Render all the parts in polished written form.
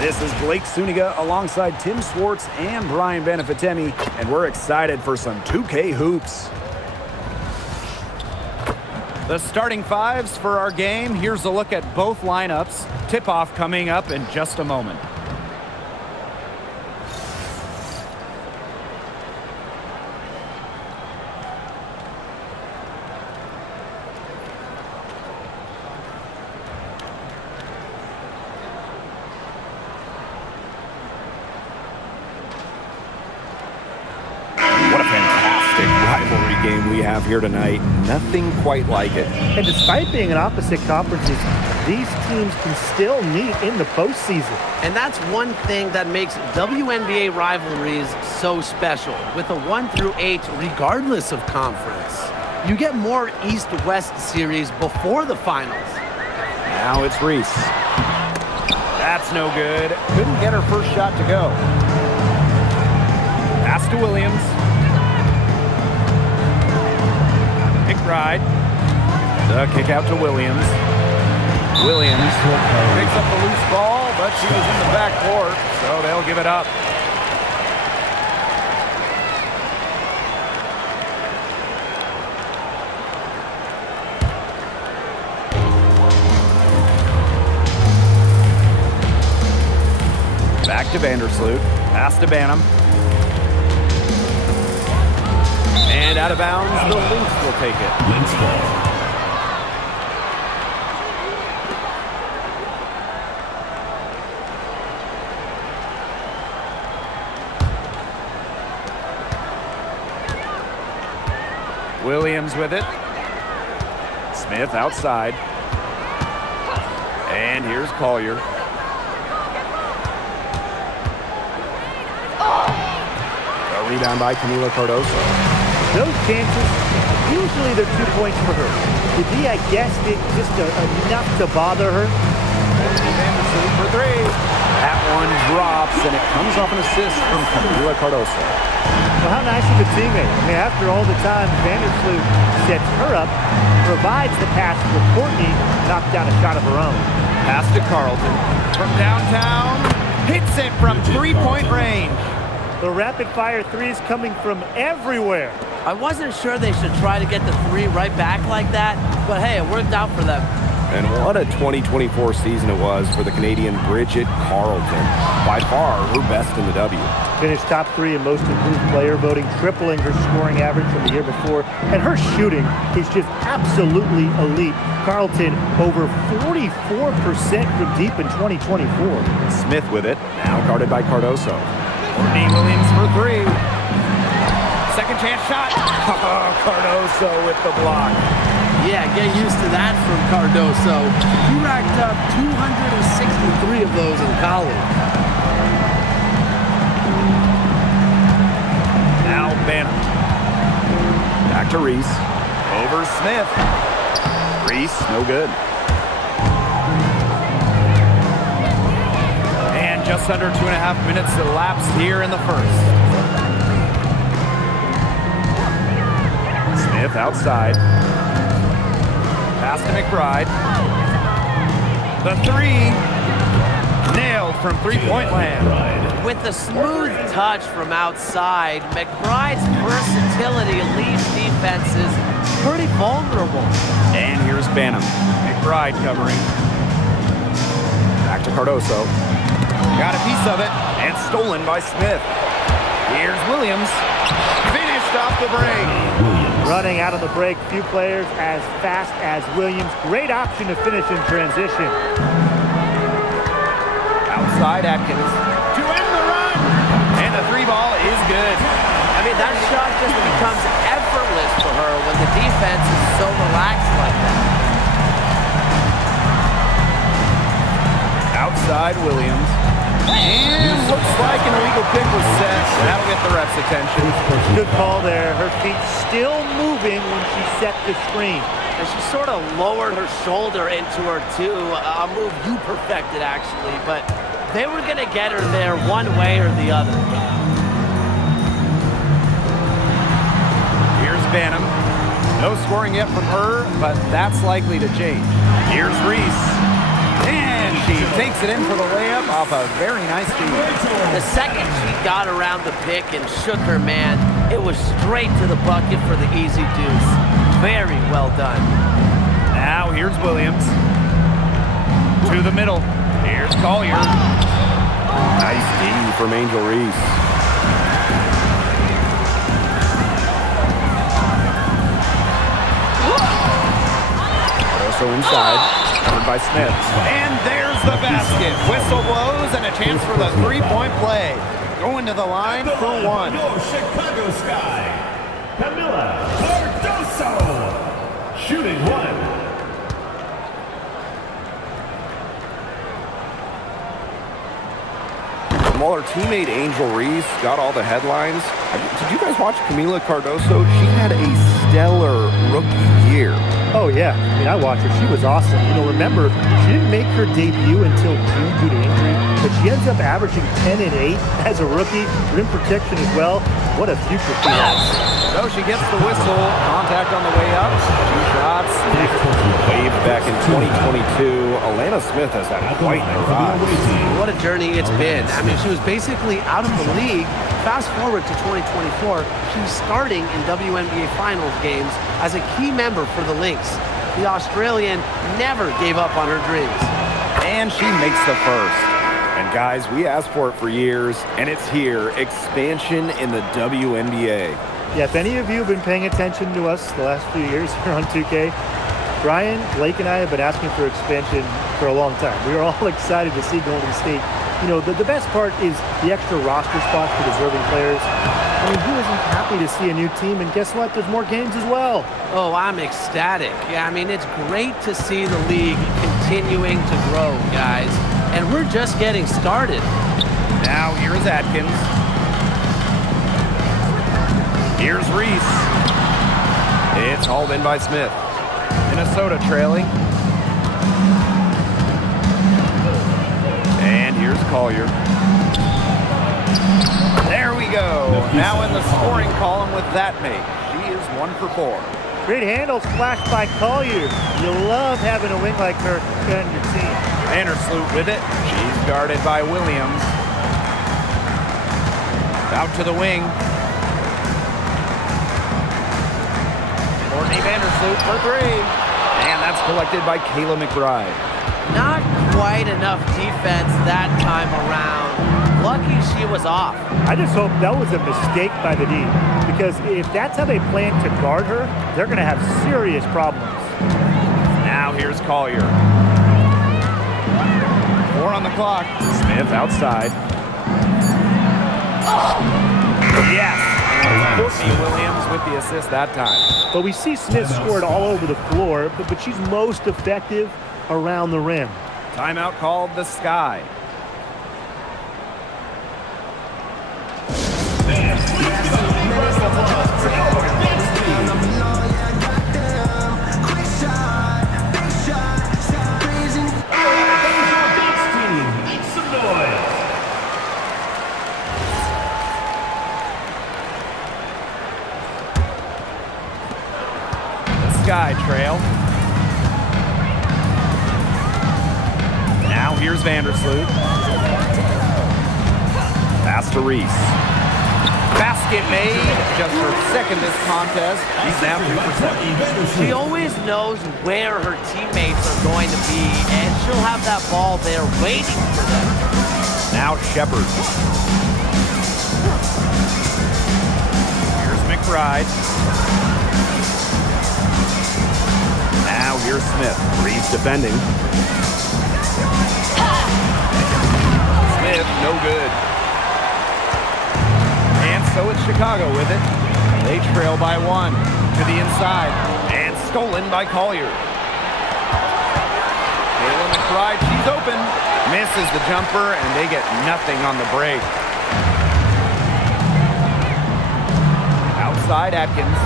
This is Blake Suniga alongside Tim Swartz and Brian Benefitemi, and we're excited for some 2K hoops. The starting fives for our game. Here's a look at both lineups. Tip-off coming up in just a moment. What a fantastic rivalry game we have here tonight. Nothing quite like it. And despite being in opposite conferences, these teams can still meet in the postseason. And that's one thing that makes WNBA rivalries so special. With a 1-8, regardless of conference, you get more East-West series before the finals. Now it's Reese. That's no good. Couldn't get her first shot to go. Pass to Williams. McBride. The kick out to Williams. Williams picks up the loose ball, but she was in the back court, so they'll give it up. Back to Vandersloot. Pass to Banham. And out of bounds, the Lynx will take it. Lynx ball. Williams with it. Smith outside. And here's Collier. A rebound by Camila Cardoso. Those chances, usually they're 2 points for her. To be, I guess, just enough to bother her. Vandersloot for three. That one drops, and it comes off an assist from Camila Cardoso. Well, how nice of a teammate. I mean, after all the time, Vandersloot sets her up, provides the pass for Courtney, knocked down a shot of her own. Pass to Carlton. From downtown, hits it from three-point range. The rapid-fire threes coming from everywhere. I wasn't sure they should try to get the three right back like that, but hey, it worked out for them. And what a 2024 season it was for the Canadian Bridget Carlton. By far, her best in the W. Finished top 3 in most improved player voting, tripling her scoring average from the year before. And her shooting is just absolutely elite. Carlton over 44% from deep in 2024. Smith with it, now guarded by Cardoso. Courtney Williams for three. Second chance shot. Cardoso with the block. Yeah, get used to that from Cardoso. He racked up 263 of those in college. Now Banham. Back to Reese. Over Smith. Reese, no good. And just under 2.5 minutes elapsed here in the first. Smith outside. Pass to McBride. The three. Nailed from three-point land. With the smooth touch from outside, McBride's versatility leaves defenses pretty vulnerable. And here's Banham. McBride covering. Back to Cardoso. Got a piece of it. And stolen by Smith. Here's Williams. Finished off the break. Running out of the break, few players as fast as Williams. Great option to finish in transition. Outside Atkins to end the run. And the three ball is good. I mean, that shot just becomes effortless for her when the defense is so relaxed like that. Outside Williams. And looks like an illegal pick was set. That'll get the ref's attention. Good call there. Her feet still moving when she set the screen. And she sort of lowered her shoulder into her, too. A move you perfected, actually. But they were going to get her there one way or the other. Here's Banham. No scoring yet from her, but that's likely to change. Here's Reese. And she takes it in for the layup off a very nice feed. The second she got around the pick and shook her man, it was straight to the bucket for the easy deuce. Very well done. Now here's Williams. To the middle. Here's Collier. Nice D from Angel Reese. Also inside, covered by Smith. And there's the basket. Whistle blows and a chance for the three-point play. Going to the line for one. Chicago Sky, Camila Cardoso, shooting one. While her teammate Angel Reese got all the headlines, did you guys watch Camila Cardoso? She had a stellar rookie year. Oh, yeah. I mean, I watched her. She was awesome. You know, remember, she didn't make her debut until June due to injury, but she ends up averaging 10 and 8 as a rookie. Rim protection as well. What a future she has. So she gets the whistle. Contact on the way up. Two shots. Waved back in 2022. Alana Smith has had quite the rise. What a journey it's been. I mean, she was basically out of the league. Fast forward to 2024, she was starting in WNBA Finals games as a key member for the Lynx. The Australian never gave up on her dreams. And she makes the first. And guys, we asked for it for years, and it's here. Expansion in the WNBA. Yeah, if any of you have been paying attention to us the last few years here on 2K, Brian, Blake, and I have been asking for expansion for a long time. We are all excited to see Golden State. You know, the best part is the extra roster spots for deserving players. I mean, who isn't happy to see a new team? And guess what? There's more games as well. Oh, I'm ecstatic. Yeah, I mean, it's great to see the league continuing to grow, guys. And we're just getting started. Now here's Atkins. Here's Reese. It's hauled in by Smith. Minnesota trailing. And here's Collier. There we go. Now in the scoring column with that mate. She is 1 for 4. Great handle flashed by Collier. You love having a wing like her on your team. Vandersloot with it. She's guarded by Williams. Out to the wing. Courtney Vandersloot for 3. And that's collected by Kayla McBride. Not quite enough defense that time around. Lucky she was off. I just hope that was a mistake by the D, because if that's how they plan to guard her, they're going to have serious problems. Now here's Collier. 4 on the clock. Smith outside. Yes. Courtney Williams with the assist that time. But we see Smith scored all over the floor, but she's most effective around the rim. Timeout called the Sky. Sky trail. Now here's Vandersloot. Pass to Reese. Basket made. Just her second this contest. She's now 3 for 7. She always knows where her teammates are going to be, and she'll have that ball there waiting for them. Now Shepard. Here's McBride. Now here's Smith. Reese defending. Smith, no good. And so it's Chicago with it. They trail by 1 to the inside. And stolen by Collier. Kayla McBride, she's open. Misses the jumper, and they get nothing on the break. Outside Atkins.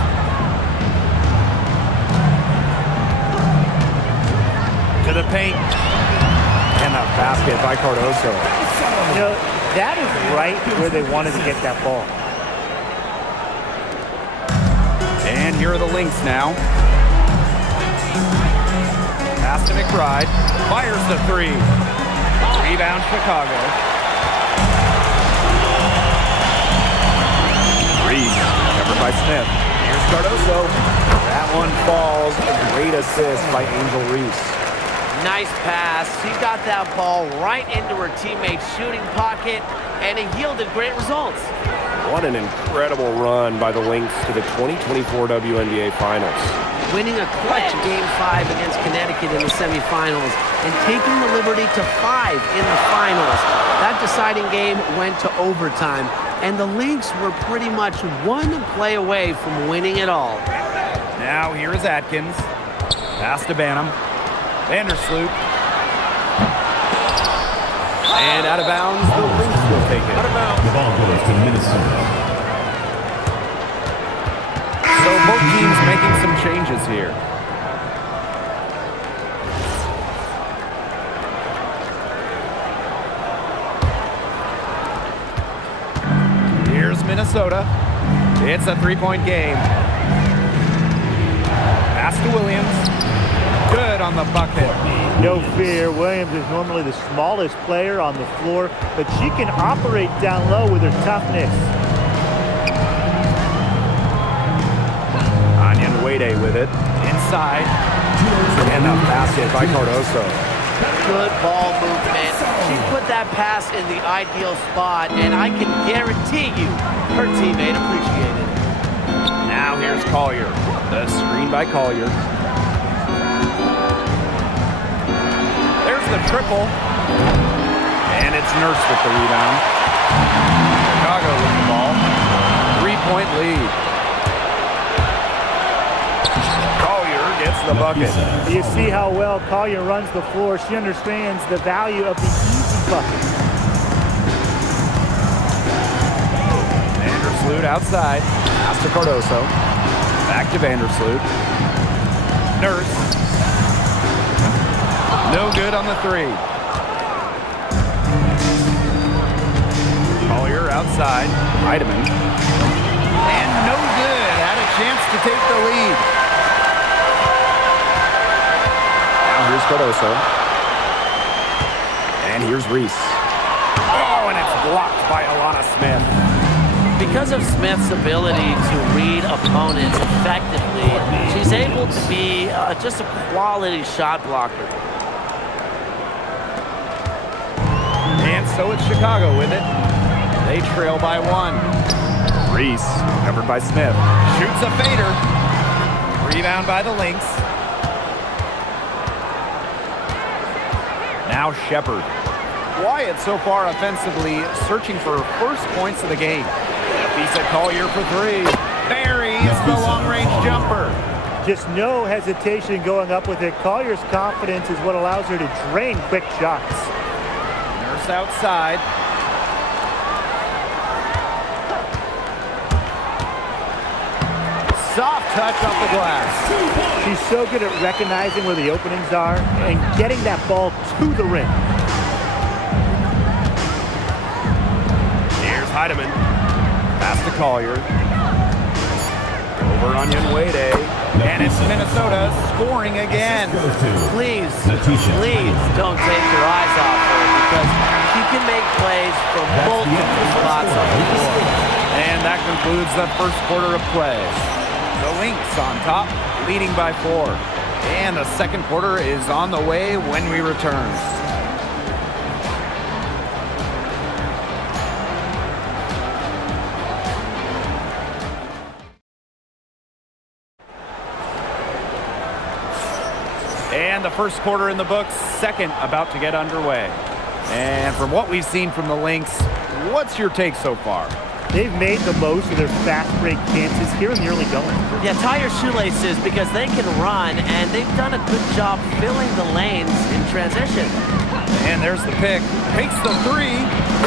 To the paint. And a basket by Cardoso. You know, that is right where they wanted to get that ball. And here are the Lynx now. Pass to McBride. Fires the 3. Rebound, Chicago. Reese, covered by Smith. Here's Cardoso. That one falls. A great assist by Angel Reese. Nice pass. She got that ball right into her teammate's shooting pocket, and it yielded great results. What an incredible run by the Lynx to the 2024 WNBA Finals. Winning a clutch Game 5 against Connecticut in the semifinals and taking the Liberty to 5 in the finals. That deciding game went to overtime, and the Lynx were pretty much one play away from winning it all. Now here is Atkins. Pass to Banham. Vandersloot. And out of bounds, the Lynx will take it. Out of bounds. The ball goes to Minnesota. So both teams making some changes here. Here's Minnesota. It's a three-point game. Pass to Williams. Good on the bucket. No fear, Williams is normally the smallest player on the floor, but she can operate down low with her toughness. Onion Wade with it. Inside. And a basket by Cardoso. Good ball movement. She put that pass in the ideal spot, and I can guarantee you her teammate appreciated it. Now here's Collier. The screen by Collier. There's the triple. And it's Nurse with the rebound. Chicago with the ball. 3-point lead. Collier gets the bucket. You see how well Collier runs the floor. She understands the value of the easy bucket. Vandersloot outside. Pass to Cardoso. Back to Vandersloot. Nurse. No good on the three. Collier outside. Heidemann. And no good. Had a chance to take the lead. Now here's Cardoso. And here's Reese. Oh, and it's blocked by Alana Smith. Because of Smith's ability to read opponents effectively, she's able to be just a quality shot blocker. And so it's Chicago with it. They trail by 1. Reese, covered by Smith. Shoots a fader. Rebound by the Lynx. Now Shepard. Quiet so far offensively, searching for first points of the game. Beats at Collier for 3. Buries the long-range jumper. Just no hesitation going up with it. Collier's confidence is what allows her to drain quick shots. Nurse outside. Soft touch off the glass. She's so good at recognizing where the openings are and getting that ball to the rim. Here's Heidemann. Pass to Collier. Over Onion Wade. And it's Minnesota scoring again. Please don't take your eyes off her because she can make plays from multiple spots on the floor. And that concludes the first quarter of play. The Lynx on top, leading by 4. And the second quarter is on the way when we return. And the first quarter in the books, second about to get underway. And from what we've seen from the Lynx, what's your take so far? They've made the most of their fast break chances here in the early going. Yeah, tie your shoelaces because they can run, and they've done a good job filling the lanes in transition. And there's the pick. Takes the 3.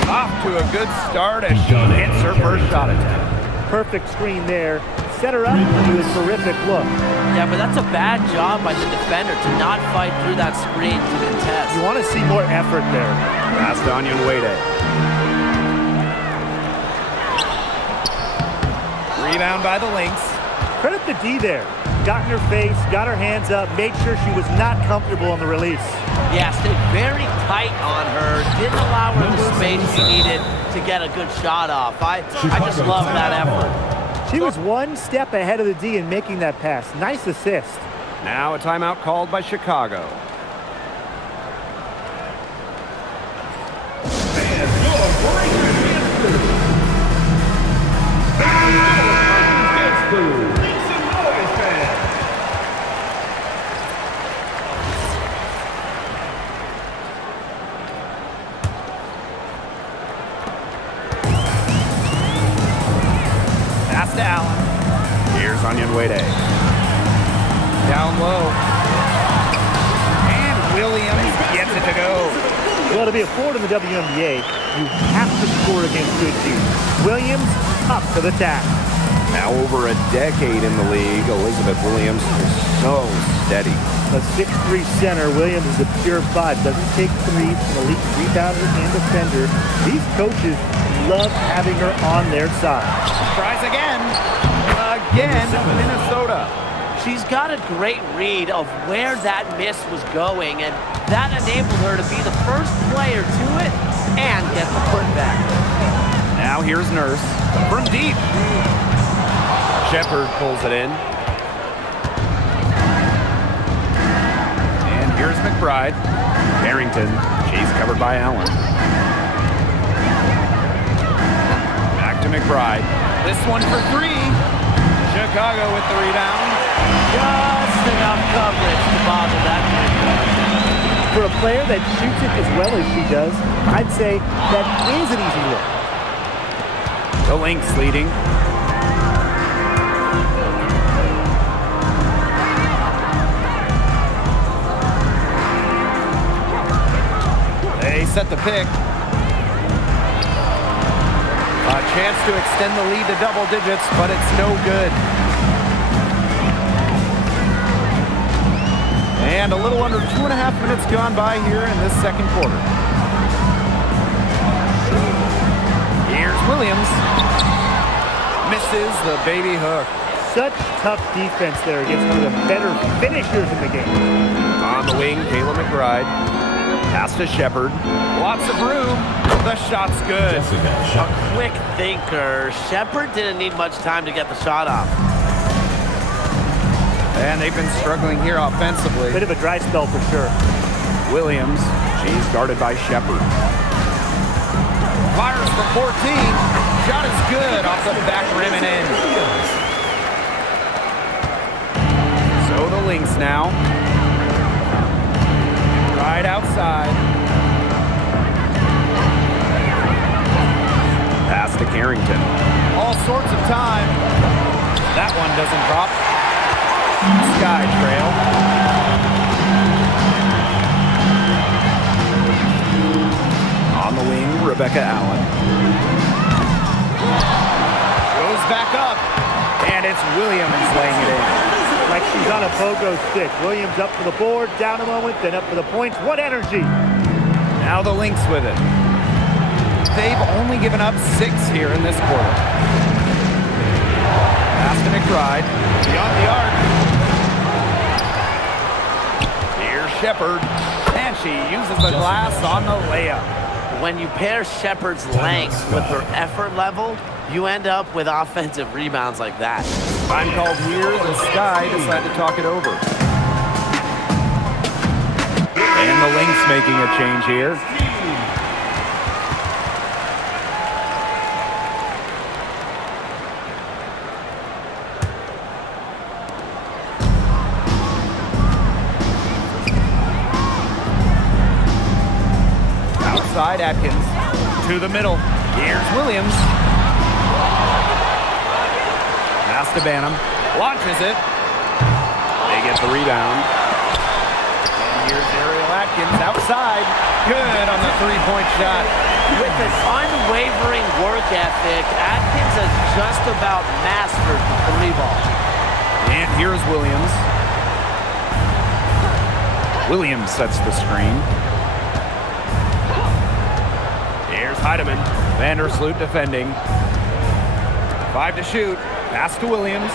Off to a good start as she hits her first shot attempt. Perfect screen there. Set her up to a terrific look. Yeah, but that's a bad job by the defender to not fight through that screen to contest. You want to see more effort there. Pass to Onion Wade. Rebound by the Lynx. Credit the D there. Got in her face, got her hands up, made sure she was not comfortable on the release. Yeah, stayed very tight on her didn't allow her the space she needed to get a good shot off. I just love that effort. She was one step ahead of the D in making that pass. Nice assist. Now a timeout called by Chicago. Pass to Allen. Here's Onion Wade. Down low. And Williams gets it to go. Well, to be a forward in the WNBA, you have to score against good teams. Williams up to the task. Now over a decade in the league, Elizabeth Williams is so steady. A 6'3" center, Williams is a pure 5. Doesn't take threes, an elite rebounder and defender. These coaches love having her on their side. Tries again. Again, Minnesota. She's got a great read of where that miss was going, and that enabled her to be the first player to it and get the putback. Now here's Nurse from deep. Shepard pulls it in. And here's McBride. Harrington. She's covered by Allen. Back to McBride. This one for three. Chicago with the rebound. Just enough coverage to bother that. For a player that shoots it as well as she does, I'd say that is an easy look. The Lynx leading. They set the pick. A chance to extend the lead to double digits, but it's no good. And a little under 2.5 minutes gone by here in this second quarter. Here's Williams. Misses the baby hook. Such tough defense there against one of the better finishers in the game. On the wing, Kayla McBride. Pass to Shepard. Lots of room. The shot's good. A quick thinker. Shepard didn't need much time to get the shot off. And they've been struggling here offensively. Bit of a dry spell for sure. Williams, she's guarded by Shepard. Fires from 14. Shot is good off the back rim and in. So the Lynx now. Right outside. Pass to Carrington. All sorts of time. That one doesn't drop. Sky trail. On the wing, Rebecca Allen. Goes back up, and it's Williams laying it in. Like she's on a pogo stick. Williams up for the board, down a moment, then up for the points. What energy! Now the Lynx with it. They've only given up 6 here in this quarter. Pass to McBride. Beyond the arc. Here's Shepard. And she uses the glass on the layup. When you pair Shepard's length with her effort level, you end up with offensive rebounds like that. Time called here. The Sky decide to talk it over. And the Lynx making a change here. Outside Atkins to the middle. Here's Williams. Pass to Banham. Launches it. They get the rebound. And here's Ariel Atkins outside. Good on the three-point shot. With an unwavering work ethic, Atkins has just about mastered the 3-ball. And here's Williams. Williams sets the screen. Here's Heidemann. Vandersloot defending. 5 to shoot. Pass to Williams.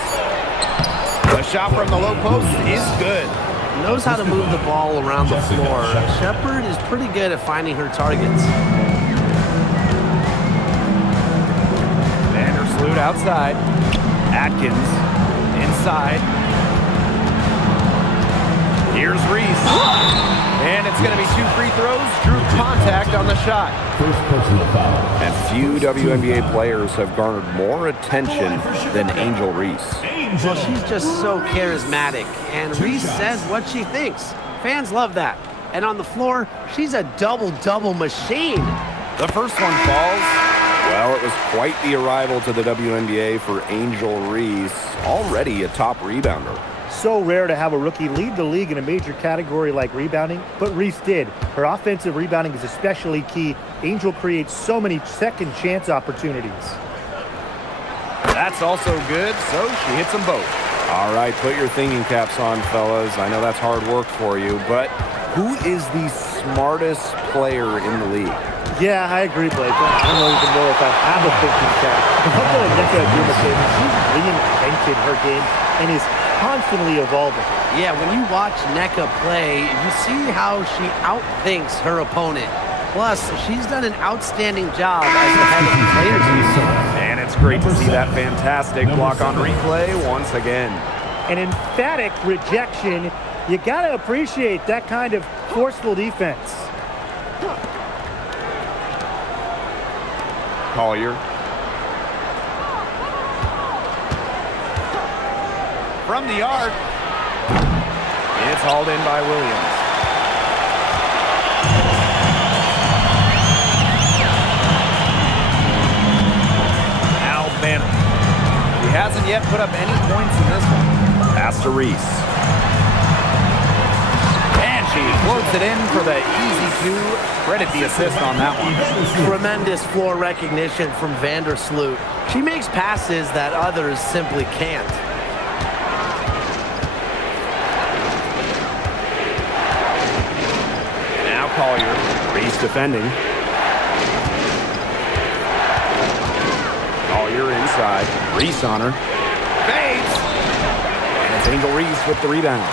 The shot from the low post is good. Knows how to move the ball around the floor. Shepard is pretty good at finding her targets. Vandersloot outside. Atkins inside. Here's Reese. And it's going to be 2 free throws. Drew contact on the shot. First personal foul. And few WNBA players have garnered more attention than Angel Reese. Well, she's just so charismatic, and Reese says what she thinks. Fans love that. And on the floor, she's a double-double machine. The first one falls. Well, it was quite the arrival to the WNBA for Angel Reese, already a top rebounder. So rare to have a rookie lead the league in a major category like rebounding, but Reese did. Her offensive rebounding is especially key. Angel creates so many second chance opportunities. That's also good, so she hits them both. All right, put your thinking caps on, fellas. I know that's hard work for you, but who is the smartest player in the league? Yeah, I agree, Blake. I don't even know if I have a thinking cap. I'm going to Nneka Adumasin. She's reinvented her game and is constantly evolving. Yeah, when you watch Nneka play, you see how she outthinks her opponent. Plus, she's done an outstanding job as the head of the players union. And it's great to see that fantastic block on replay once again. An emphatic rejection. You got to appreciate that kind of forceful defense. Collier. From the arc. It's hauled in by Williams. Now Banner. He hasn't yet put up any points in this one. Pass to Reese. And she floats it in for the easy 2. Credit the assist on that one. Tremendous floor recognition from Vandersloot. She makes passes that others simply can't. Now Collier. Reese defending. Collier inside. Reese on her. Fades. And it's Angel Reese with the rebound.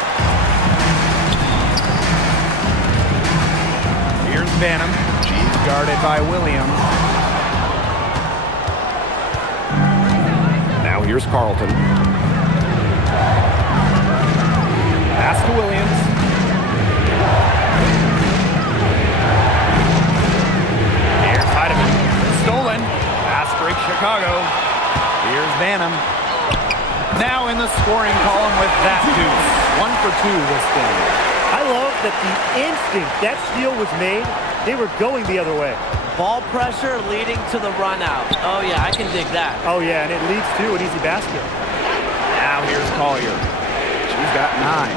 Here's Banham. She's guarded by Williams. Now here's Carlton. Pass to Williams. Here's Heidemann. Stolen. Pass break Chicago. Here's Banham. Now in the scoring column with that deuce. 1 for 2 this game. I love that the instant that steal was made, they were going the other way. Ball pressure leading to the run out. Oh yeah, I can dig that. Oh yeah, and it leads to an easy basket. Now here's Collier. She's got 9.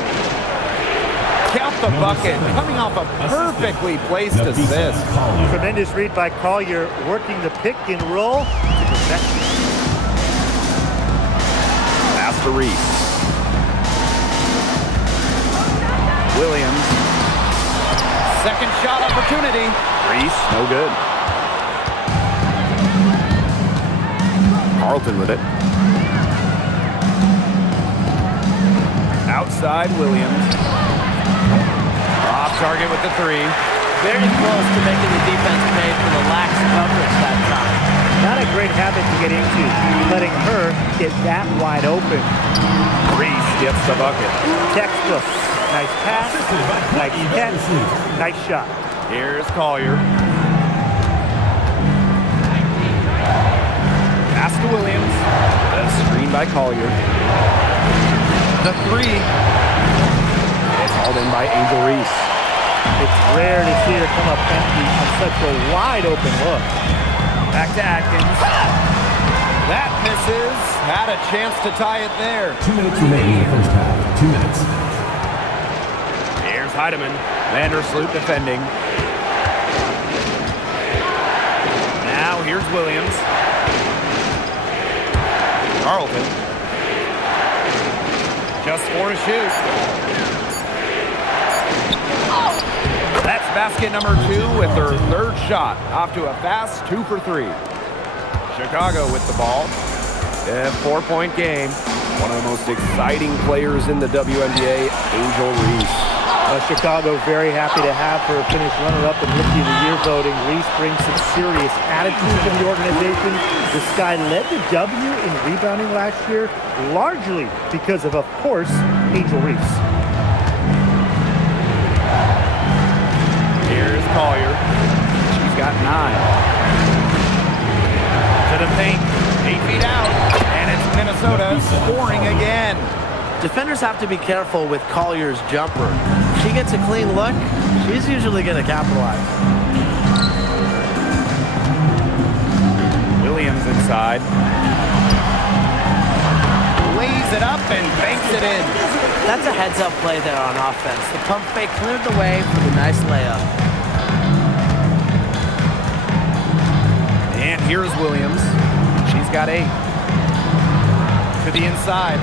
Count the bucket, coming off a perfectly placed assist. Tremendous read by Collier, working the pick and roll to perfection. Pass to Reese. Williams. Second shot opportunity. Reese, no good. Carlton with it. Outside Williams. Off target with the 3. Very close to making the defense pay for the lax coverage that time. Not a great habit to get into, letting her get that wide open. Reese gets the bucket. Textbook. Nice pass, nice catch, nice shot. Here's Collier. Pass to Williams. The screen by Collier. The 3. It's hauled in by Angel Reese. It's rare to see her come up empty on such a wide open look. Back to Atkins. That misses. Had a chance to tie it there. 2 minutes remaining in the first half. 2 minutes. Here's Heidemann. Vandersloot defending. Now here's Williams. Carlton. Just 4 to shoot. That's basket number 2 with her 3rd shot. Off to a fast 2 for 3. Chicago with the ball. A 4-point game. One of the most exciting players in the WNBA, Angel Reese. Chicago very happy to have her finish runner-up in Rookie of the Year voting. Reese brings some serious attitude to the organization. This guy led the W in rebounding last year, largely because of course, Angel Reese. Here's Collier. She's got 9. To the paint. 8 feet out. And it's Minnesota scoring again. Defenders have to be careful with Collier's jumper. If she gets a clean look, she's usually going to capitalize. Williams inside. Lays it up and banks it in. That's a heads-up play there on offense. The pump fake cleared the way for the nice layup. And here's Williams. She's got 8. To the inside.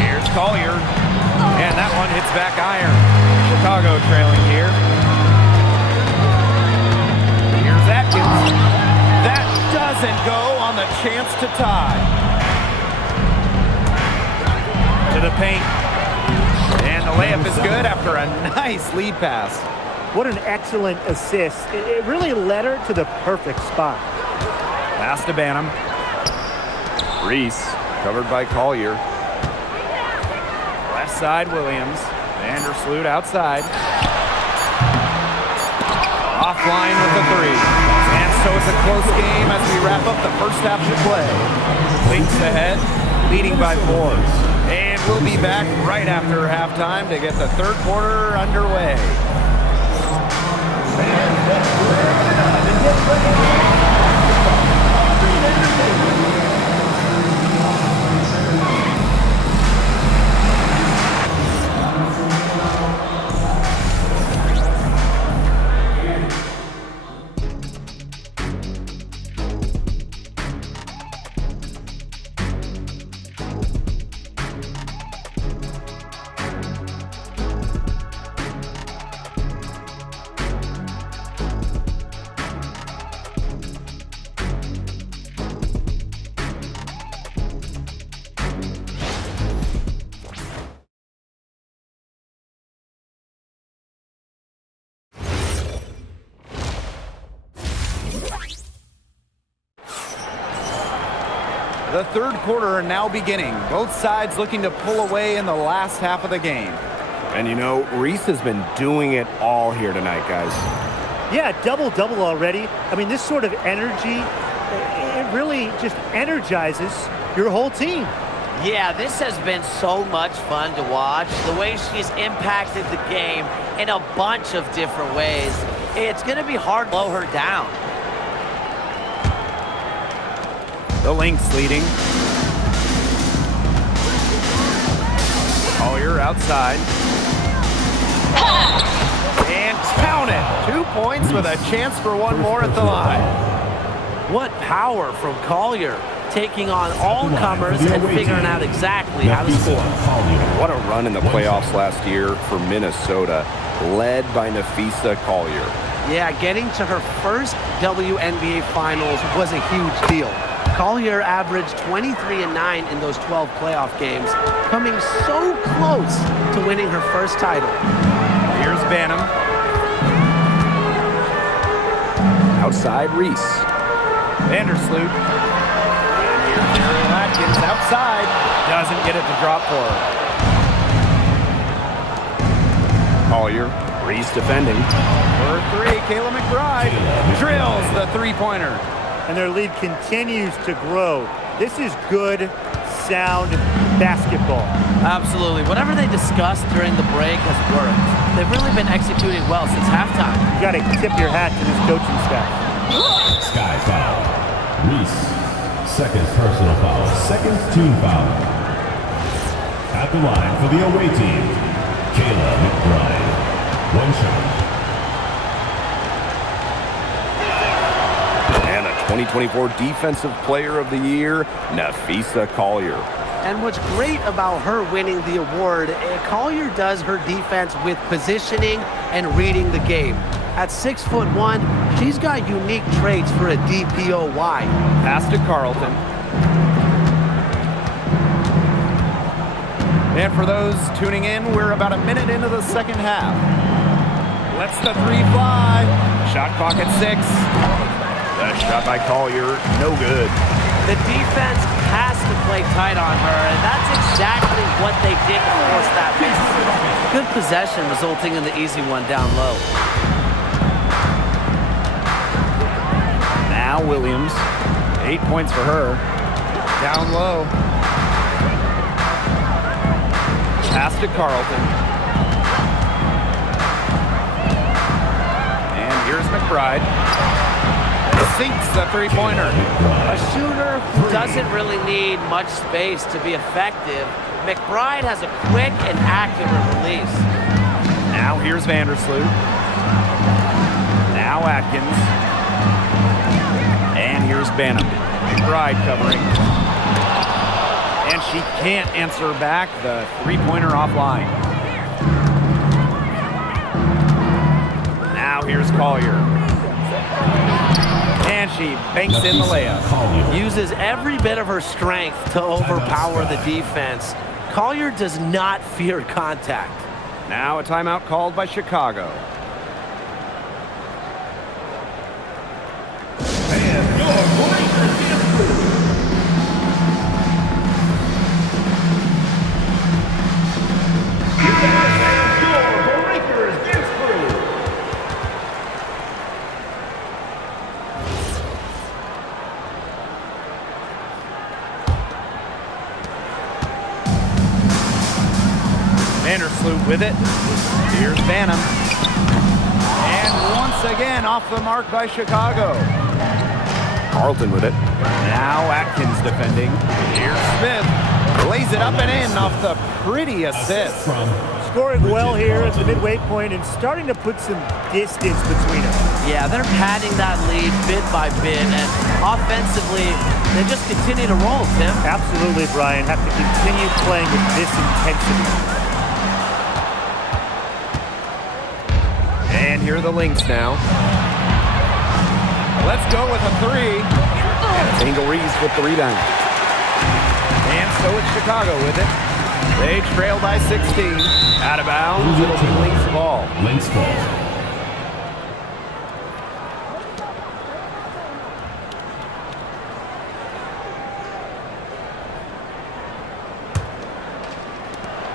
Here's Collier. And that one hits back iron. Chicago trailing here. Here's Atkins. That doesn't go on the chance to tie. To the paint. And the layup is good after a nice lead pass. What an excellent assist. It really led her to the perfect spot. Pass to Banham. Reese, covered by Collier. Left side, Williams. Vandersloot outside. Offline with the 3. And so it's a close game as we wrap up the first half of play. Lynx ahead, leading by 4. And we'll be back right after halftime to get the third quarter underway. The third quarter now beginning. Both sides looking to pull away in the last half of the game. And you know, Reese has been doing it all here tonight, guys. Yeah, double-double already. I mean, this sort of energy, it really just energizes your whole team. Yeah, this has been so much fun to watch. The way she's impacted the game in a bunch of different ways. It's going to be hard to slow her down. The Lynx leading. Collier outside. And count it. 2 points with a chance for one more at the line. What power from Collier, taking on all comers and figuring out exactly how to score. What a run in the playoffs last year for Minnesota, led by Nafisa Collier. Yeah, getting to her first WNBA Finals was a huge deal. Collier averaged 23-9 in those 12 playoff games, coming so close to winning her first title. Here's Banham. Outside Reese. Vandersloot. And here's Ariel Atkins outside. Doesn't get it to drop for her. Collier. Reese defending. For 3, Kayla McBride drills the three-pointer. And their lead continues to grow. This is good, sound basketball. Absolutely. Whatever they discussed during the break has worked. They've really been executing well since halftime. You got to tip your hat to this coaching staff. Sky foul. Reese. Second personal foul. Second team foul. At the line for the away team, Kayla McBride. One shot. And the 2024 Defensive Player of the Year, Nafisa Collier. And what's great about her winning the award, Collier does her defense with positioning and reading the game. At 6'1", she's got unique traits for a DPOY. Pass to Carlton. And for those tuning in, we're about a minute into the second half. Lets the three fly. Shot clock at 6. The shot by Collier, no good. The defense has to play tight on her, and that's exactly what they did to force that miss. Good possession resulting in the easy one down low. Now Williams, 8 points for her. Down low. Pass to Carlton. And here's McBride. Sinks the three-pointer. A shooter who doesn't really need much space to be effective, McBride has a quick and accurate release. Now here's Vandersloot. Now Atkins. And here's Banham. McBride covering. And she can't answer back the three-pointer offline. Now here's Collier. And she banks in the layup. Uses every bit of her strength to overpower the defense. Collier does not fear contact. Now a timeout called by Chicago. Vandersloot with it. Here's Banham. And once again off the mark by Chicago. Carlton with it. Now Atkins defending. Here's Smith. Lays it up and in off the pretty assist. Scoring well here at the midway point and starting to put some distance between them. Yeah, they're padding that lead bit by bit, and offensively, they just continue to roll, Tim. Absolutely, Brian. Have to continue playing with this intensity. And here are the Lynx now. Let's go with a three. And Angel Reese with the rebound. And so it's Chicago with it. They trail by 16. Out of bounds. It'll be Lynx ball. Lynx ball.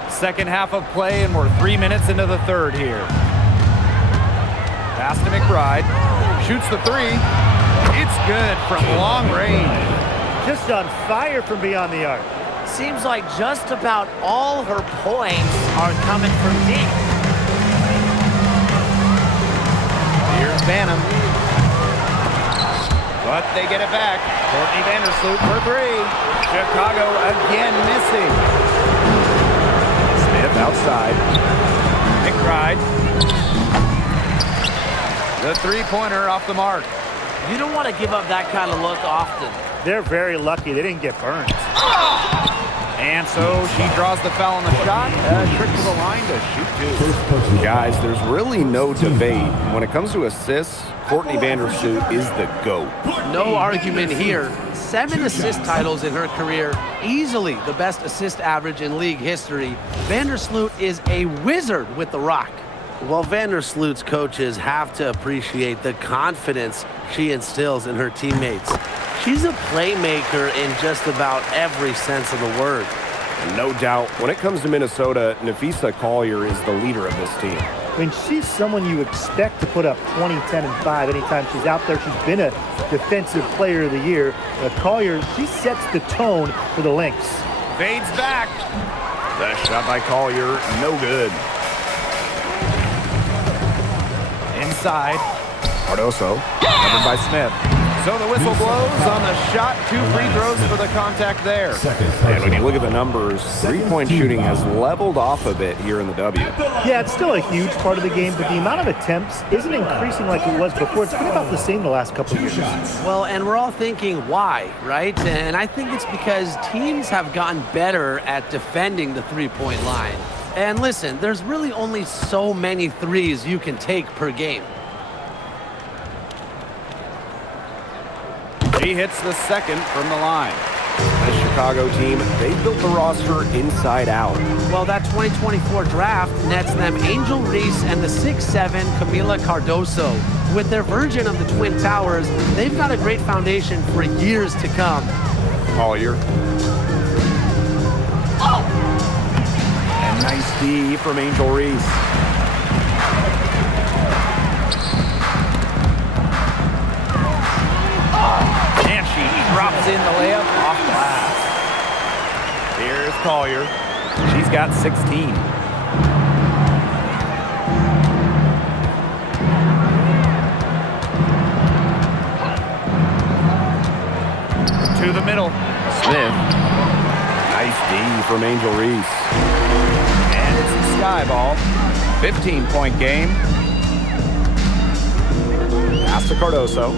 Second half of play, and we're 3 minutes into the third here. Pass to McBride. Shoots the three. It's good from long range. Just on fire from beyond the arc. Seems like just about all her points are coming from deep. Here's Banham. But they get it back. Courtney Vandersloot for three. Chicago again missing. Smith outside. McBride. The three-pointer off the mark. You don't want to give up that kind of look often. They're very lucky they didn't get burned. And so she draws the foul on the shot. A trick to the line to shoot two. Guys, there's really no debate. When it comes to assists, Courtney Vandersloot is the GOAT. No argument here. 7 assist titles in her career, easily the best assist average in league history. Vandersloot is a wizard with the rock. Well, Vandersloot's coaches have to appreciate the confidence she instills in her teammates. She's a playmaker in just about every sense of the word. And no doubt, when it comes to Minnesota, Napheesa Collier is the leader of this team. I mean, she's someone you expect to put up 20, 10, and 5 anytime she's out there. She's been a defensive player of the year. Collier, she sets the tone for the Lynx. Fades back. The shot by Collier, no good. Inside. Cardoso. Covered by Smith. So the whistle blows on the shot. 2 free throws for the contact there. And when you look at the numbers, three-point shooting has leveled off a bit here in the W. Yeah, it's still a huge part of the game, but the amount of attempts isn't increasing like it was before. It's been about the same the last couple of years. Well, and we're all thinking, why, right? And I think it's because teams have gotten better at defending the three-point line. And listen, there's really only so many threes you can take per game. She hits the second from the line. As Chicago team, they built the roster inside out. Well, that 2024 draft nets them Angel Reese and the 6'7" Camila Cardoso. With their version of the Twin Towers, they've got a great foundation for years to come. Collier. And nice D from Angel Reese. And she drops in the layup off glass. Here's Collier. She's got 16. To the middle. Smith. Nice D from Angel Reese. And it's a sky ball. 15-point game. Pass to Cardoso.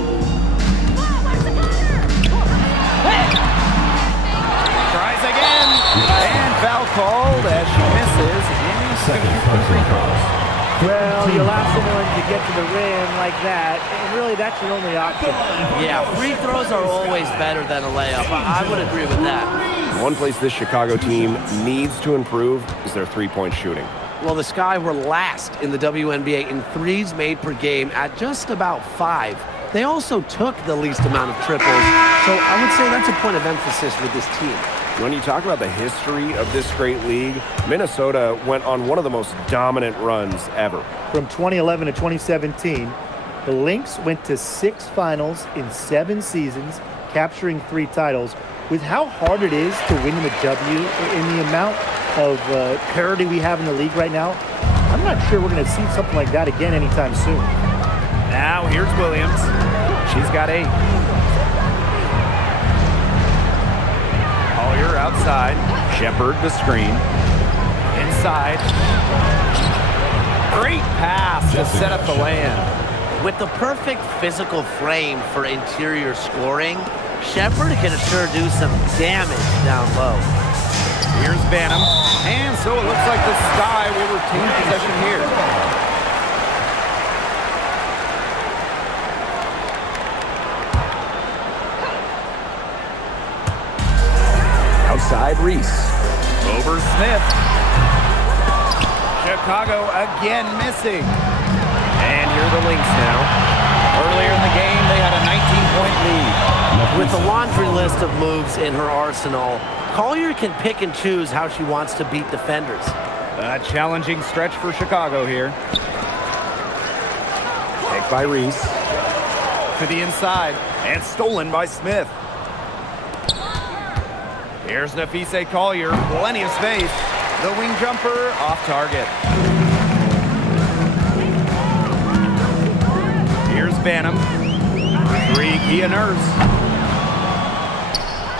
Tries again. And foul called as she misses. Second personal foul. Well, you allow someone to get to the rim like that, and really that's your only option. Yeah, free throws are always better than a layup. I would agree with that. One place this Chicago team needs to improve is their three-point shooting. Well, the Sky were last in the WNBA in threes made per game at just about 5. They also took the least amount of triples, so I would say that's a point of emphasis with this team. When you talk about the history of this great league, Minnesota went on one of the most dominant runs ever. From 2011 to 2017, the Lynx went to 6 finals in 7 seasons, capturing 3 titles. With how hard it is to win in the W, in the amount of parity we have in the league right now, I'm not sure we're going to see something like that again anytime soon. Now here's Williams. She's got 8. Collier outside. Shepard the screen. Inside. Great pass to set up the land. With the perfect physical frame for interior scoring, Shepard can sure do some damage down low. Here's Banham. And so it looks like the Sky will retain possession here. Outside Reese. Over Smith. Chicago again missing. And here are the Lynx now. Earlier in the game, they had a 19-point lead. With a laundry list of moves in her arsenal, Collier can pick and choose how she wants to beat defenders. A challenging stretch for Chicago here. Take by Reese. To the inside. And stolen by Smith. Here's Nafise Collier. Plenty of space. The wing jumper off target. Here's Banham. 3, Kia Nurse.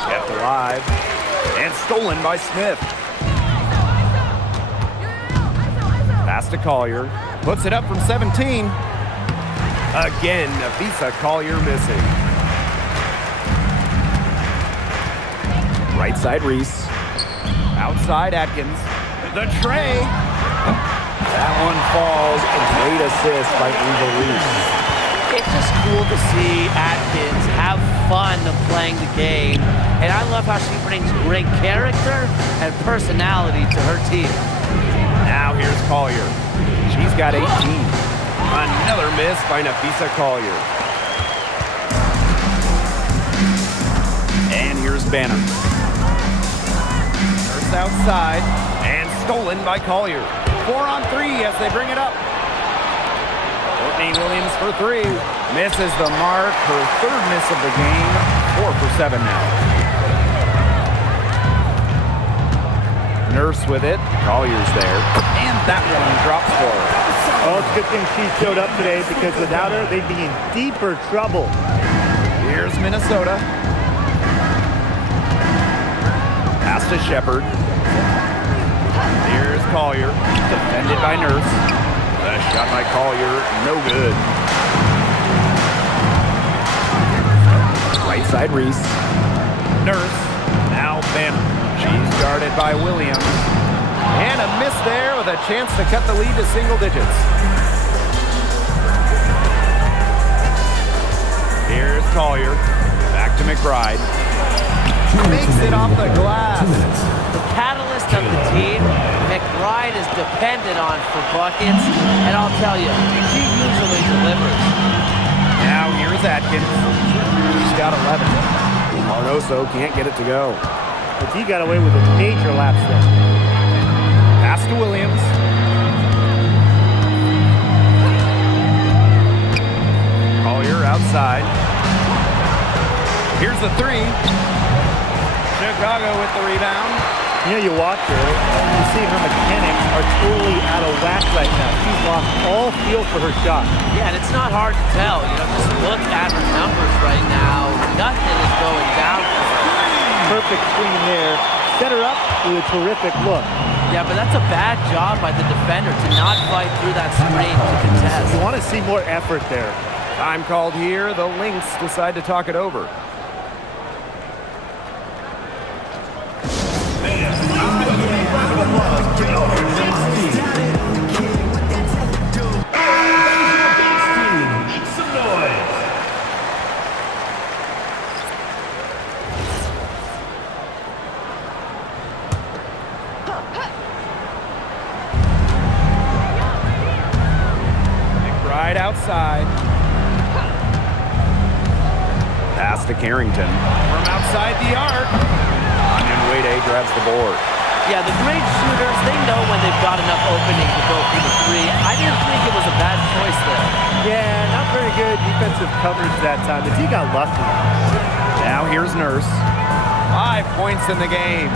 Kept alive. And stolen by Smith. Pass to Collier. Puts it up from 17. Again, Nafise Collier missing. Right side Reese. Outside Atkins. The tray. That one falls. And great assist by Angel Reese. It's just cool to see Atkins have fun playing the game. And I love how she brings great character and personality to her team. Now here's Collier. She's got 18. Another miss by Nafise Collier. And here's Banner. Nurse outside. And stolen by Collier. 4 on 3 as they bring it up. Courtney Williams for 3. Misses the mark. Her 3rd miss of the game. 4 for 7 now. Nurse with it. Collier's there. And that one drops for her. Oh, it's a good thing she showed up today because without her, they'd be in deeper trouble. Here's Minnesota. Pass to Shepard. Here's Collier. Defended by Nurse. The shot by Collier, no good. Right side Reese. Nurse. Now Banham. She's guarded by Williams. And a miss there with a chance to cut the lead to single digits. Here's Collier. Back to McBride. makes it off the glass. The catalyst of the team, McBride is depended on for buckets, and I'll tell you, she usually delivers. Now here's Atkins. He's got 11. Cardoso can't get it to go. But he got away with a major lapse there. Pass to Williams. Collier outside. Here's the three. Chicago with the rebound. You know, you watch her, you see her mechanics are totally out of whack right now. She's lost all feel for her shot. Yeah, and it's not hard to tell. You know, just look at her numbers right now. Nothing is going down for her. Perfect screen there. Set her up with a terrific look. Yeah, but that's a bad job by the defender to not fight through that screen to contest. You want to see more effort there. Time called here. The Lynx decide to talk it over. McBride outside. Pass to Carrington. From outside the arc. Onyenwere grabs the board. Yeah, the great shooters, they know when they've got enough opening to go for the three. I didn't think it was a bad choice there. Yeah, not very good defensive coverage that time, but he got lucky. Now here's Nurse. 5 points in the game.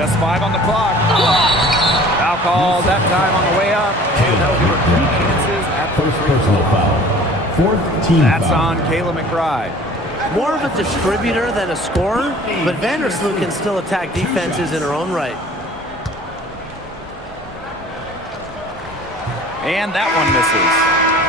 Just 5 on the clock. Foul called that time on the way up. And that'll give her 2 chances at the First free personal throw. foul. Fourth team That's foul. on Kayla McBride. More of a distributor than a scorer, but Vandersloot can still attack defenses in her own right. And that one misses.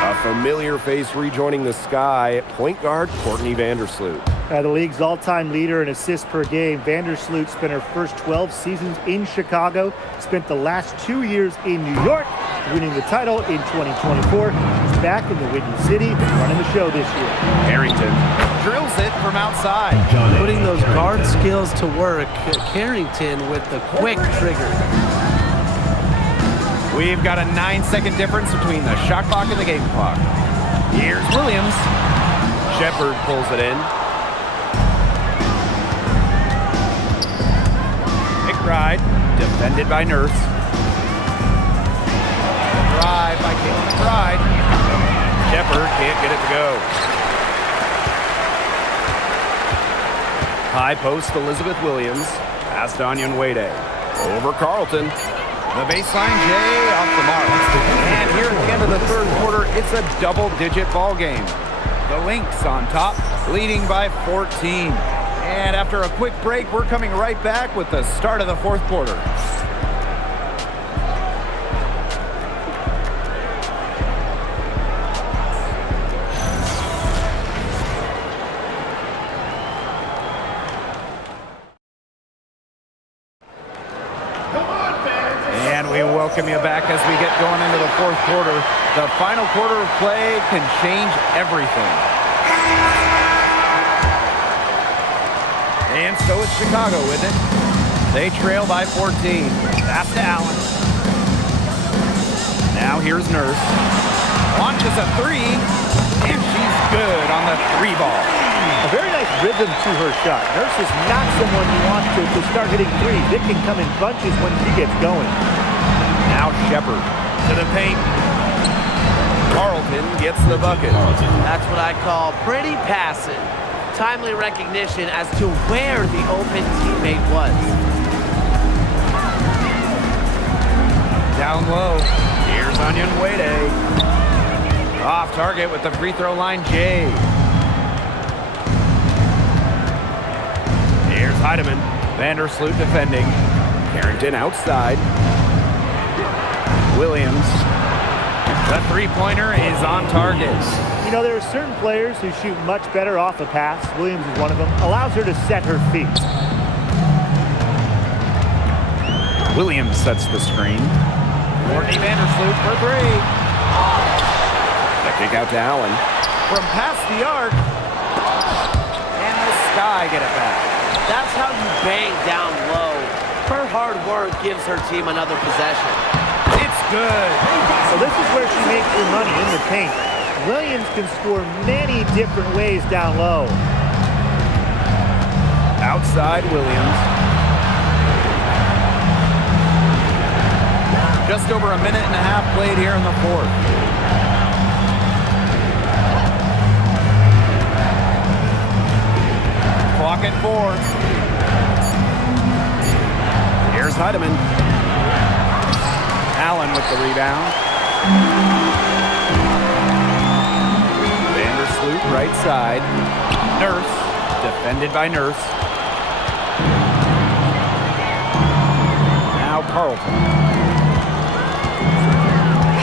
A familiar face rejoining the sky. Point guard Courtney Vandersloot. The league's all-time leader in assists per game. Vandersloot spent her first 12 seasons in Chicago, spent the last 2 years in New York, winning the title in 2024. She's back in the Windy City, running the show this year. Harrington drills it from outside. Putting those guard skills to work, Carrington with the quick trigger. We've got a 9-second difference between the shot clock and the game clock. Here's Williams. Shepard pulls it in. McBride, defended by Nurse. Drive by Kayla McBride. Shepard can't get it to go. High post, Elizabeth Williams. Past Onyenwere. Over Carlton. The baseline, Jay, off the mark. And here at the end of the third quarter, it's a double-digit ball game. The Lynx on top, leading by 14. And after a quick break, we're coming right back with the start of the fourth quarter. And we welcome you back as we get going into the fourth quarter. The final quarter of play can change everything. And so is Chicago, isn't it? They trail by 14. Pass to Allen. Now here's Nurse. Launches a three, and she's good on the three ball. A very nice rhythm to her shot. Nurse is not someone you want to start hitting threes. It can come in bunches when she gets going. Now Shepard to the paint. Carlton gets the bucket. That's what I call pretty passing. Timely recognition as to where the open teammate was. Down low. Here's Onyenwere. Off target with the free throw line, Jay. Here's Heidemann. Vandersloot defending. Carrington outside. Williams. The three-pointer is on target. You know, there are certain players who shoot much better off a pass. Williams is one of them. Allows her to set her feet. Williams sets the screen. Courtney Vandersloot for three. The kick out to Allen. From past the arc. And the Sky get it back. That's how you bang down low. Her hard work gives her team another possession. It's good. So this is where she makes her money, in the paint. Williams can score many different ways down low. Outside Williams. Just over a minute and a half played here in the fourth. Clock at 4. Here's Heidemann. Allen with the rebound. Vandersloot right side. Nurse, defended by Nurse. Now Carlton.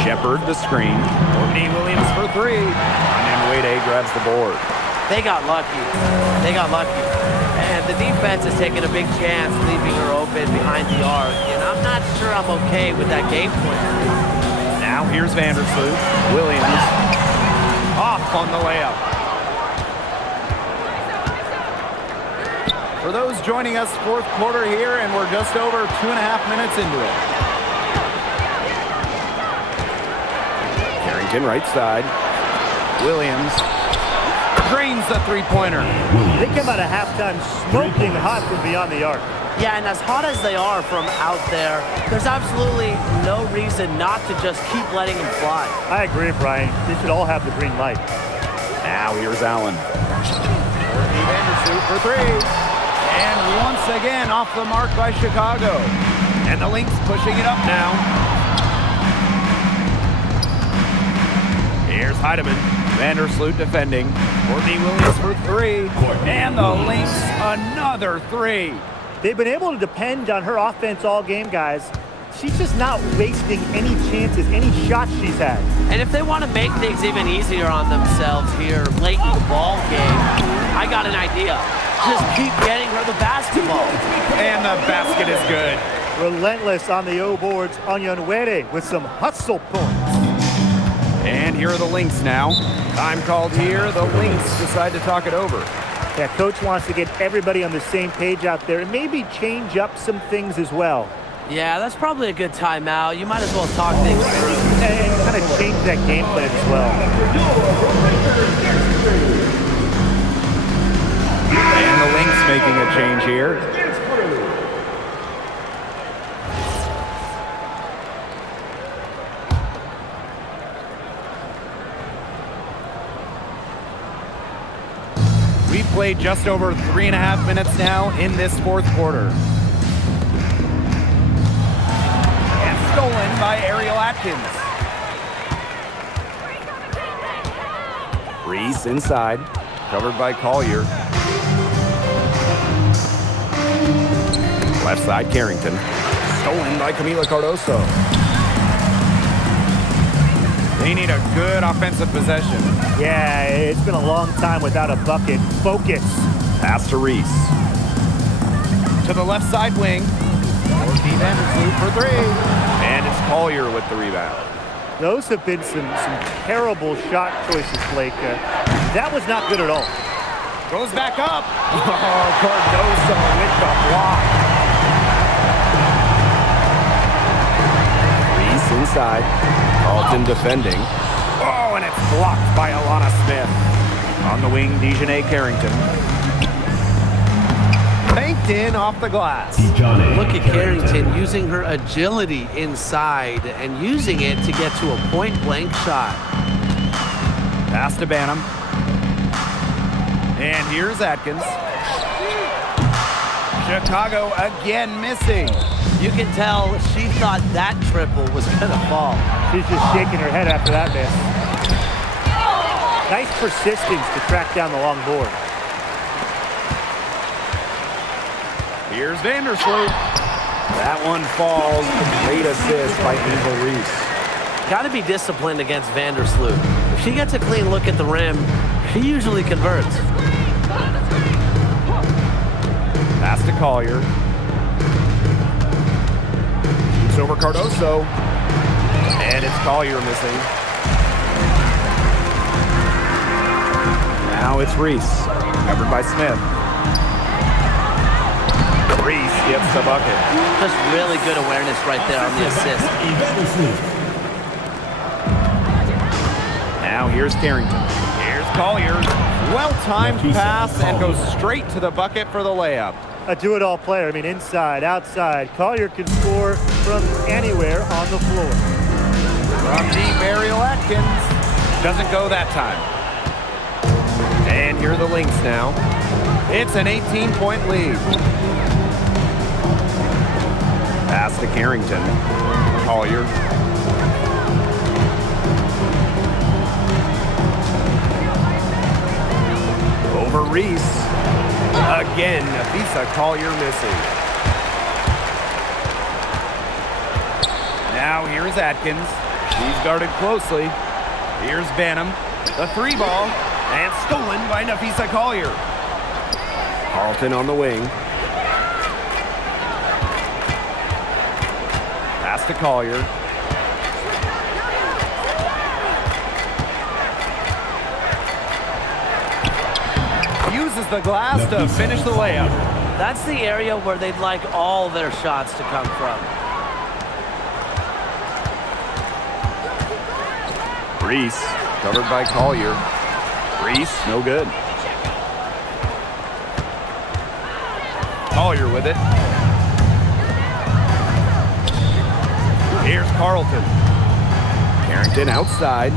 Shepard the screen. Courtney Williams for 3. And Wade grabs the board. They got lucky. They got lucky. And the defense is taking a big chance, leaving her open behind the arc. And I'm not sure I'm okay with that game plan. Now here's Vandersloot. Williams off on the layup. For those joining us, fourth quarter here, and we're just over 2.5 minutes into it. Carrington right side. Williams drains the three-pointer. They come out of halftime smoking hot from beyond the arc. Yeah, and as hot as they are from out there, there's absolutely no reason not to just keep letting them fly. I agree, Brian. They should all have the green light. Now here's Allen. Vandersloot for 3. And once again off the mark by Chicago. And the Lynx pushing it up now. Here's Heidemann. Vandersloot defending. Courtney Williams for 3. And the Lynx another 3. They've been able to depend on her offense all game, guys. She's just not wasting any chances, any shots she's had. And if they want to make things even easier on themselves here late in the ball game, I got an idea. Just keep getting her the basketball. And the basket is good. Relentless on the O boards, Onyenwere with some hustle points. And here are the Lynx now. Time called here. The Lynx decide to talk it over. Yeah, coach wants to get everybody on the same page out there and maybe change up some things as well. Yeah, that's probably a good timeout. You might as well talk things through. And kind of change that game plan as well. And the Lynx making a change here. We played just over 3.5 minutes now in this fourth quarter. And stolen by Ariel Atkins. Reese inside, covered by Collier. Left side, Carrington. Stolen by Camila Cardoso. They need a good offensive possession. Yeah, it's been a long time without a bucket. Focus. Pass to Reese. To the left side wing. Courtney Vandersloot for 3. And it's Collier with the rebound. Those have been some terrible shot choices, Blake. That was not good at all. Goes back up. Oh, Cardoso with the block. Reese inside. Carlton defending. Oh, and it's blocked by Alana Smith. On the wing, Dejanay Carrington. Banked in off the glass. Look at Carrington using her agility inside and using it to get to a point-blank shot. Pass to Banham. And here's Atkins. Chicago again missing. You can tell she thought that triple was going to fall. She's just shaking her head after that miss. Nice persistence to track down the long board. Here's Vandersloot. That one falls. Great assist by Angel Reese. Got to be disciplined against Vandersloot. If she gets a clean look at the rim, she usually converts. Pass to Collier. Shoots over Cardoso. And it's Collier missing. Now it's Reese. Covered by Smith. gets the bucket. Just really good awareness right there on the assist. Now here's Carrington. Here's Collier. Well-timed pass and goes straight to the bucket for the layup. A do-it-all player. I mean, inside, outside. Collier can score from anywhere on the floor. From deep, Ariel Atkins. Doesn't go that time. And here are the Lynx now. It's an 18-point lead. Pass to Carrington. Collier. Over Reese. Again, Nafisa Collier missing. Now here's Atkins. She's guarded closely. Here's Banham. The three ball. And stolen by Nafisa Collier. Carlton on the wing. Pass to Collier. Uses the glass to finish the layup. That's the area where they'd like all their shots to come from. Reese, covered by Collier. Reese, no good. Collier with it. Here's Carlton. Carrington outside.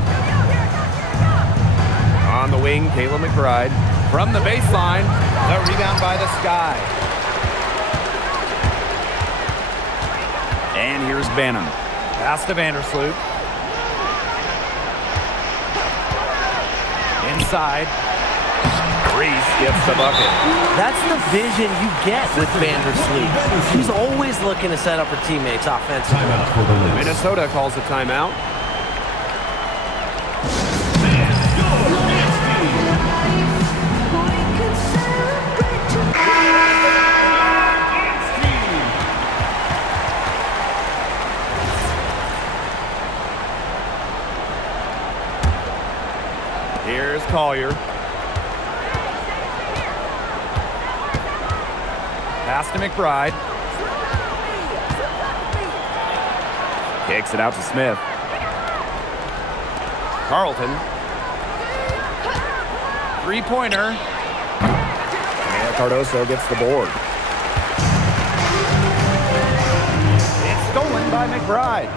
On the wing, Kayla McBride. From the baseline, the rebound by the Sky. And here's Banham. Pass to Vandersloot. Inside. Reese gets the bucket. That's the vision you get with Vandersloot. She's always looking to set up her teammates offensively. Timeout for the Lynx. Minnesota calls a timeout. Here's Collier. Pass to McBride. Kicks it out to Smith. Carlton. Three-pointer. And Cardoso gets the board. It's stolen by McBride.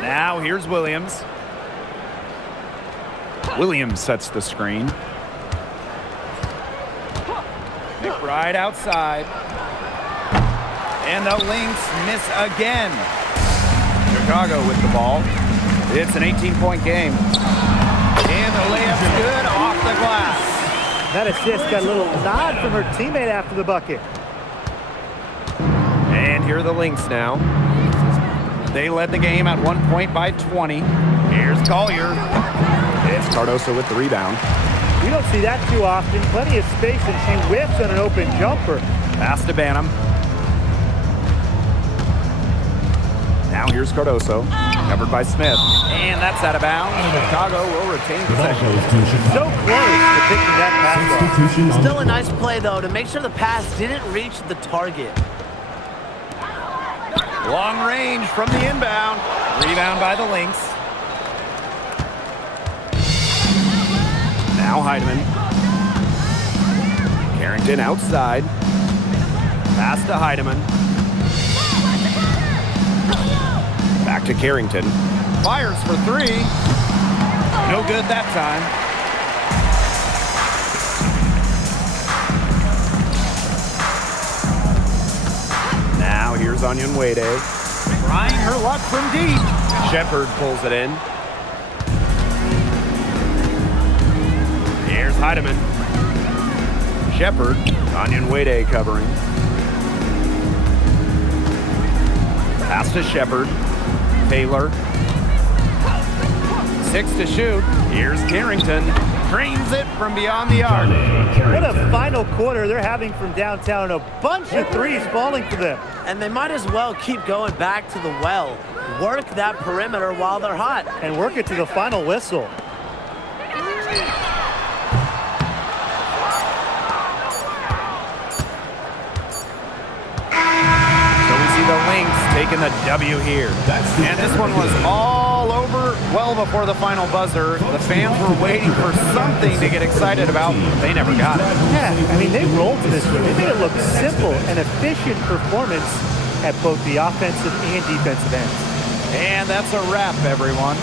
Now here's Williams. Williams sets the screen. McBride outside. And the Lynx miss again. Chicago with the ball. It's an 18-point game. And the layup's good off the glass. That assist got a little nod from her teammate after the bucket. And here are the Lynx now. They led the game at 1 point by 20. Here's Collier. It's Cardoso with the rebound. We don't see that too often. Plenty of space, and she whiffs on an open jumper. Pass to Banham. Now here's Cardoso. Covered by Smith. And that's out of bounds. Chicago will retain The ball possession. goes to So Chicago. close to picking that pass off. Substitution on Still the a nice play, though, to make sure the pass didn't reach the target. Long range from the inbound. Rebound by the Lynx. Now Heidemann. Carrington outside. Pass to Heidemann. Back to Carrington. Fires for three. No good that time. Now here's Onyenwede. Trying her luck from deep. Shepard pulls it in. Here's Heidemann. Shepard. Onyenwede covering. Pass to Shepard. Taylor. 6 to shoot. Here's Carrington. Drains it from beyond the arc. What a final quarter they're having from downtown. A bunch of threes falling for them. And they might as well keep going back to the well. Work that perimeter while they're hot. And work it to the final whistle. the Lynx taking the W here. And this one was all over well before the final buzzer. The fans were waiting for something to get excited about. They never got it. Yeah, I mean, they rolled to this one. They made it look simple and efficient performance at both the offensive and defensive ends. And that's a wrap, everyone.